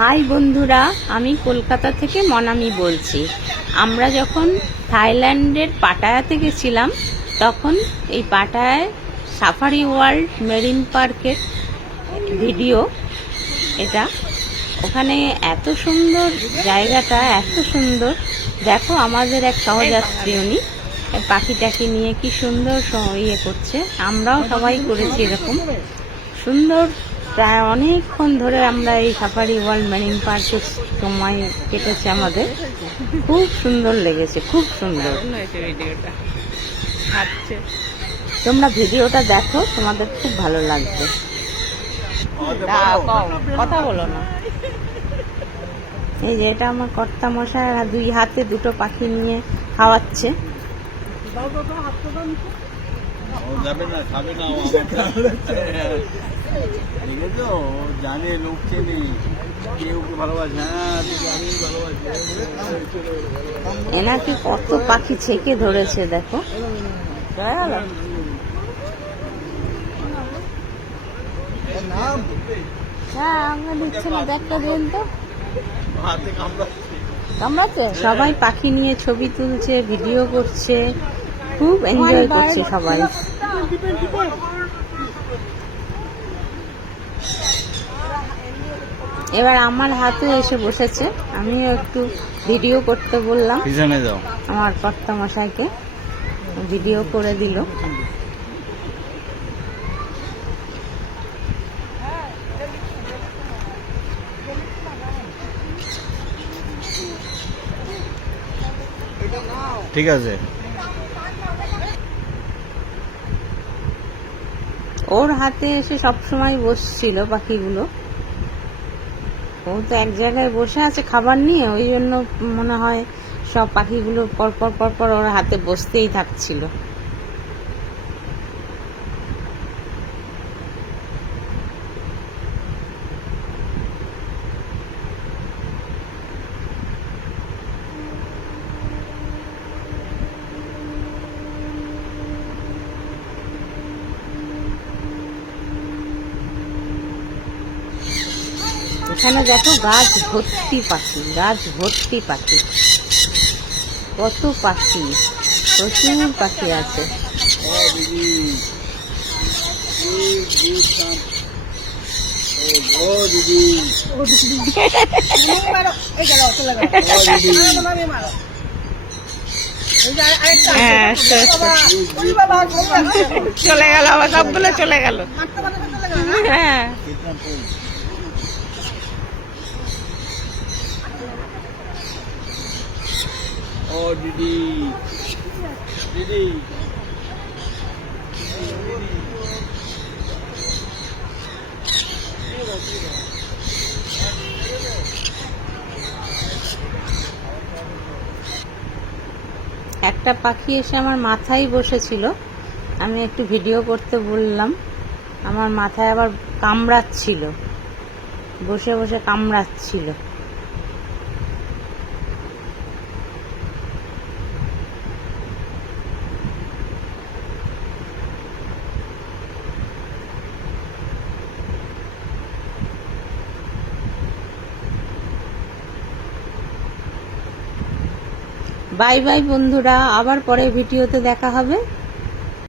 High বন্ধুরা, আমি কলকাতা থেকে মনামি বলছি। আমরা যখন থাইল্যান্ডের পাটায়াতে গেছিলাম তখন এই পাটায়ায় সাফারি ওয়ার্ল্ড মেরিন পার্কের ভিডিও এটা। ওখানে এত সুন্দর জায়গাটা, এত সুন্দর। দেখো আমাদের এক সহযাত্রী, উনি পাখি টাকি নিয়ে কি সুন্দর ইয়ে করছে। আমরাও সবাই করেছি এরকম সুন্দর। প্রায় অনেকক্ষণ ধরে আমরা এই সাফারি ওয়ার্ল্ড মেরিন পার্কে সময় কেটেছে আমাদের। খুব সুন্দর লেগেছে, খুব সুন্দর। তোমরা ভিডিওটা দেখো, তোমাদের খুব ভালো লাগবে। কথা বলো না। এই যে এটা আমার কর্তা মশাই, দুই হাতে দুটো পাখি নিয়ে খাওয়াচ্ছে। এনাকে কত পাখি ছেকে ধরেছে দেখো। হ্যাঁ, আমরা দিচ্ছে না, একটা দিন তো কামড়াচ্ছে। সবাই পাখি নিয়ে ছবি তুলছে, ভিডিও করছে, খুব এনজয় করছে সবাই। এবার আমার হাতে এসে বসেছে, আমিও একটু ভিডিও করতে বললাম আমার কর্তা মশাইকে, ভিডিও করে দিল। ঠিক আছে। ওর হাতে এসে সবসময় বসছিল পাখিগুলো। ও তো এক জায়গায় বসে আছে খাবার নিয়ে, ওই জন্য মনে হয় সব পাখিগুলো পরপর পরপর ওর হাতে বসতেই থাকছিল। এখানে দেখো গাছ ভর্তি পাখি, গাছ ভর্তি পাখি, কত পাখি, প্রচুর পাখি আছে। চলে গেল আবার, সবগুলো চলে গেল। হ্যাঁ, ও দিদি দিদি একটা পাখি এসে আমার মাথায় বসেছিল, আমি একটু ভিডিও করতে বললাম। আমার মাথায় আবার কামড়াচ্ছিল, বসে বসে কামড়াচ্ছিল। বাই বাই বন্ধুরা, আবার পরের ভিডিওতে দেখা হবে।